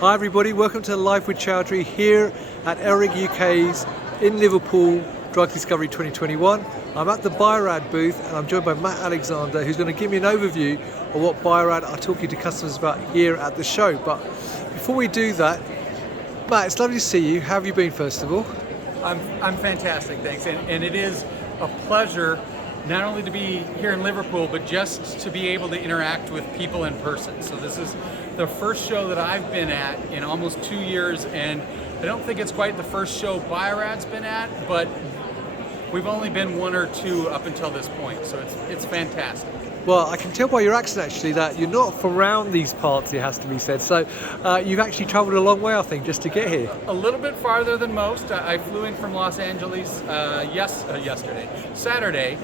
Hi everybody, welcome to Live with Chowdhury here at ELRIG UK's in Liverpool Drug Discovery 2021. I'm at the Bio-Rad booth and I'm joined by Matt Alexander, who's going to give me an overview of what Bio-Rad are talking to customers about here at the show. But before we do that, Matt, it's lovely to see you. How have you been, first of all? I'm fantastic, thanks. And it is a pleasure not only to be here in Liverpool, but just to be able to interact with people in person. So this is the first show that I've been at in almost 2 years, and I don't think it's quite the first show Bio-Rad's been at, but we've only been one or two up until this point, so it's fantastic. Well, I can tell by your accent actually that you're not from around these parts, it has to be said. So you've actually travelled a long way, I think, just to get here. A little bit farther than most. I flew in from Los Angeles Saturday,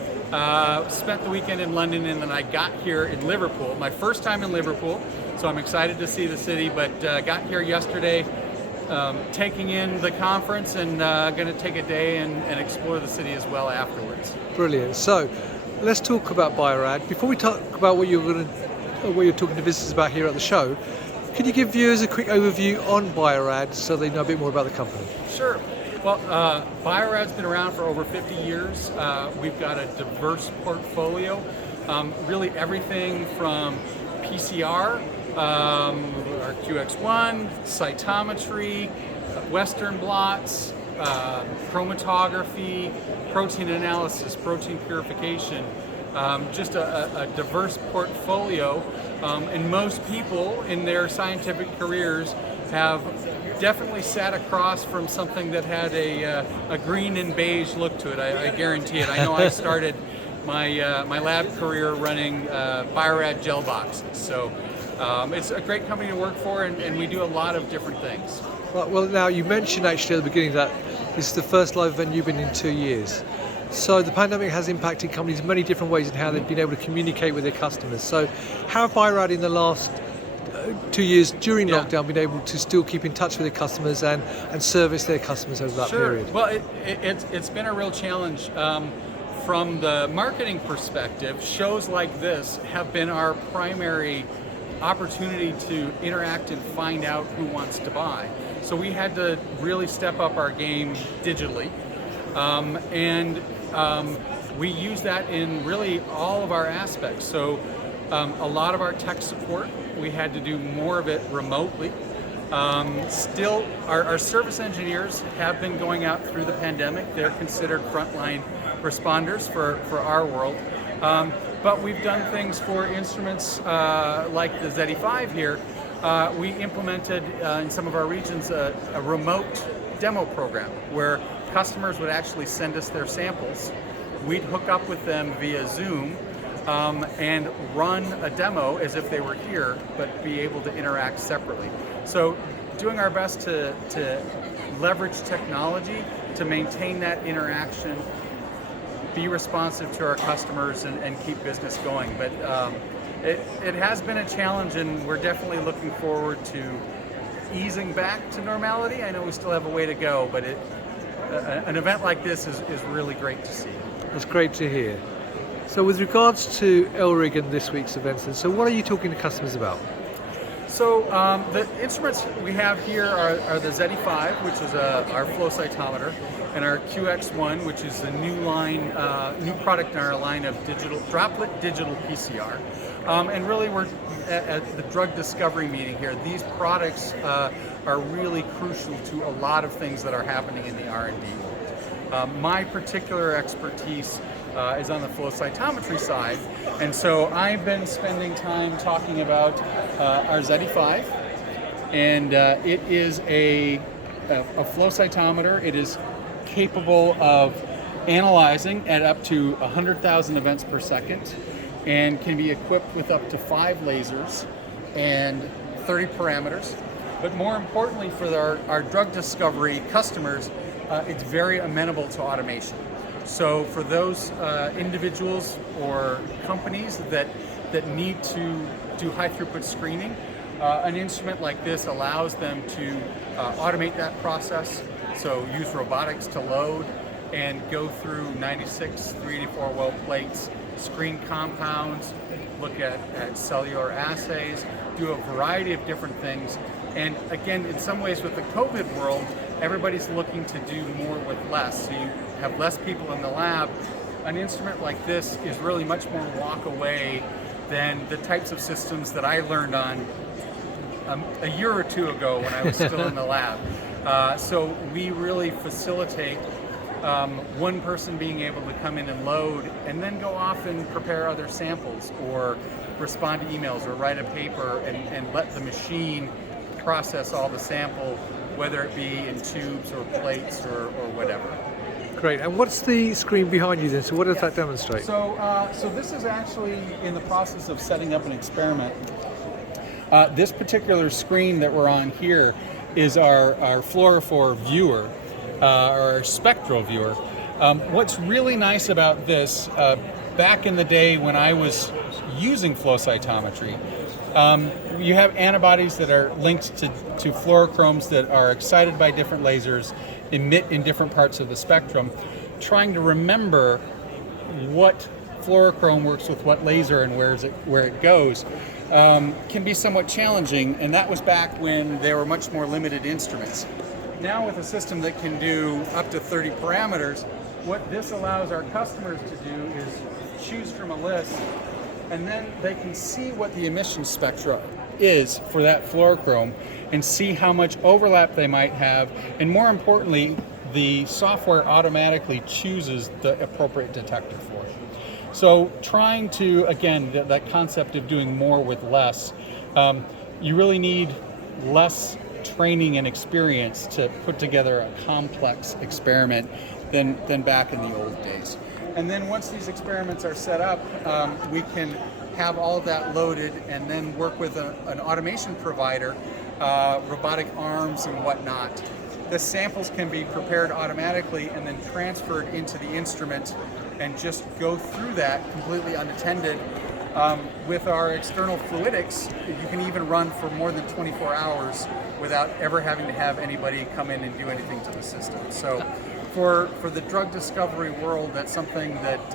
spent the weekend in London, and then I got here in Liverpool. My first time in Liverpool, so I'm excited to see the city, but got here yesterday, taking in the conference and going to take a day and explore the city as well afterwards. Brilliant. So let's talk about Bio-Rad. Before we talk about what you're talking to visitors about here at the show, can you give viewers a quick overview on Bio-Rad so they know a bit more about the company? Sure. Well, Bio-Rad's been around for over 50 years. We've got a diverse portfolio, really everything from PCR, our QX1, cytometry, Western blots, chromatography, protein analysis, protein purification, just a diverse portfolio. And most people in their scientific careers have definitely sat across from something that had a green and beige look to it. I guarantee it. I know I started my lab career running Bio-Rad gel boxes. So it's a great company to work for, and we do a lot of different things. Right, well, now you mentioned actually at the beginning that this is the first live event you've been in 2 years. So the pandemic has impacted companies in many different ways in how they've been able to communicate with their customers. So how have Bio-Rad in the last 2 years during lockdown been able to still keep in touch with their customers and service their customers over that period? Well, it's been a real challenge. From the marketing perspective, shows like this have been our primary opportunity to interact and find out who wants to buy. So we had to really step up our game digitally. We use that in really all of our aspects. So a lot of our tech support, we had to do more of it remotely. Still, our service engineers have been going out through the pandemic. They're considered frontline responders for our world. But we've done things for instruments like the ZE5 here. We implemented in some of our regions a remote demo program where customers would actually send us their samples. We'd hook up with them via Zoom and run a demo as if they were here, but be able to interact separately. So doing our best to leverage technology to maintain that interaction, be responsive to our customers, and keep business going. But it has been a challenge, and we're definitely looking forward to easing back to normality. I know we still have a way to go, but an event like this is really great to see. It's great to hear. So with regards to ELRIG and this week's events, so what are you talking to customers about? So the instruments we have here are the ZE5, which is our flow cytometer, and our QX1, which is the new product in our line of droplet digital PCR. And really, we're at the drug discovery meeting here. These products are really crucial to a lot of things that are happening in the R&D world. My particular expertise is on the flow cytometry side, and so I've been spending time talking about our ZE5, and it is a flow cytometer. It is capable of analyzing at up to 100,000 events per second, and can be equipped with up to 5 lasers and 30 parameters. But more importantly for our drug discovery customers, it's very amenable to automation. So for those individuals or companies that need to do high throughput screening, an instrument like this allows them to automate that process. So use robotics to load and go through 96 384 well plates, screen compounds, look at cellular assays, do a variety of different things And again, in some ways with the COVID world, everybody's looking to do more with less. So you have less people in the lab. An instrument like this is really much more walk away than the types of systems that I learned on a year or two ago when I was still in the lab. So we really facilitate one person being able to come in and load and then go off and prepare other samples or respond to emails or write a paper and let the machine process all the sample, whether it be in tubes or plates or whatever. Great. And what's the screen behind you then? So what does that demonstrate? So this is actually in the process of setting up an experiment. This particular screen that we're on here is our fluorophore viewer, or our spectral viewer. What's really nice about this, back in the day when I was using flow cytometry, you have antibodies that are linked to fluorochromes that are excited by different lasers, emit in different parts of the spectrum. Trying to remember what fluorochrome works with what laser and where it goes can be somewhat challenging, and that was back when there were much more limited instruments. Now with a system that can do up to 30 parameters, what this allows our customers to do is choose from a list, and then they can see what the emission spectra is for that fluorochrome and see how much overlap they might have, and more importantly, the software automatically chooses the appropriate detector for it. So trying to, again, that concept of doing more with less, you really need less training and experience to put together a complex experiment than back in the old days. And then once these experiments are set up, we can have all of that loaded and then work with an automation provider, robotic arms and whatnot. The samples can be prepared automatically and then transferred into the instrument and just go through that completely unattended. With our external fluidics, you can even run for more than 24 hours without ever having to have anybody come in and do anything to the system. So for the drug discovery world, that's something that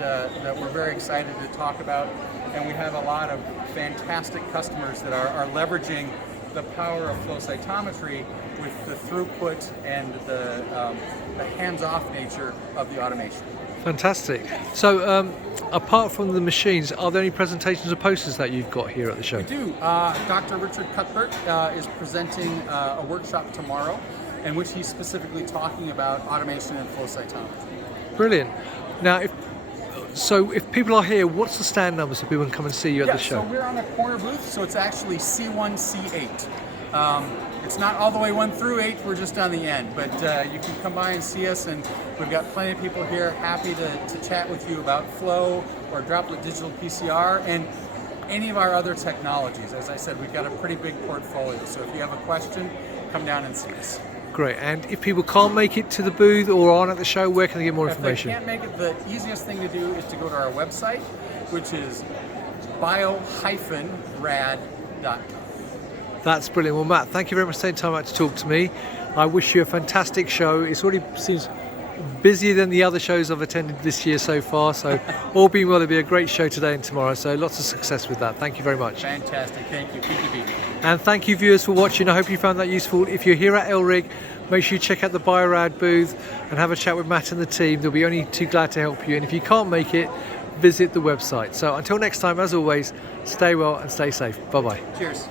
we're very excited to talk about, and we have a lot of fantastic customers that are leveraging the power of flow cytometry with the throughput and the hands-off nature of the automation. Fantastic. So apart from the machines, are there any presentations or posters that you've got here at the show? We do. Dr. Richard Cuthbert is presenting a workshop tomorrow in which he's specifically talking about automation and flow cytometry. Brilliant. Now, if people are here, what's the stand number so people can come and see you at the show? So we're on a corner booth, so it's actually C1, C8. It's not all the way 1 through 8, we're just on the end, but you can come by and see us, and we've got plenty of people here happy to chat with you about flow or droplet digital PCR and any of our other technologies. As I said, we've got a pretty big portfolio, so if you have a question, come down and see us. Great. And if people can't make it to the booth or aren't at the show, where can they get more information? If they can't make it, the easiest thing to do is to go to our website, which is bio-rad.com. That's brilliant. Well, Matt, thank you very much for taking time out to talk to me. I wish you a fantastic show. It already seems busier than the other shows I've attended this year so far. So all being well, it'll be a great show today and tomorrow. So lots of success with that. Thank you very much. Fantastic. Thank you. PTB. And thank you, viewers, for watching. I hope you found that useful. If you're here at ELRIG, make sure you check out the Bio-Rad booth and have a chat with Matt and the team. They'll be only too glad to help you. And if you can't make it, visit the website. So until next time, as always, stay well and stay safe. Bye-bye. Cheers.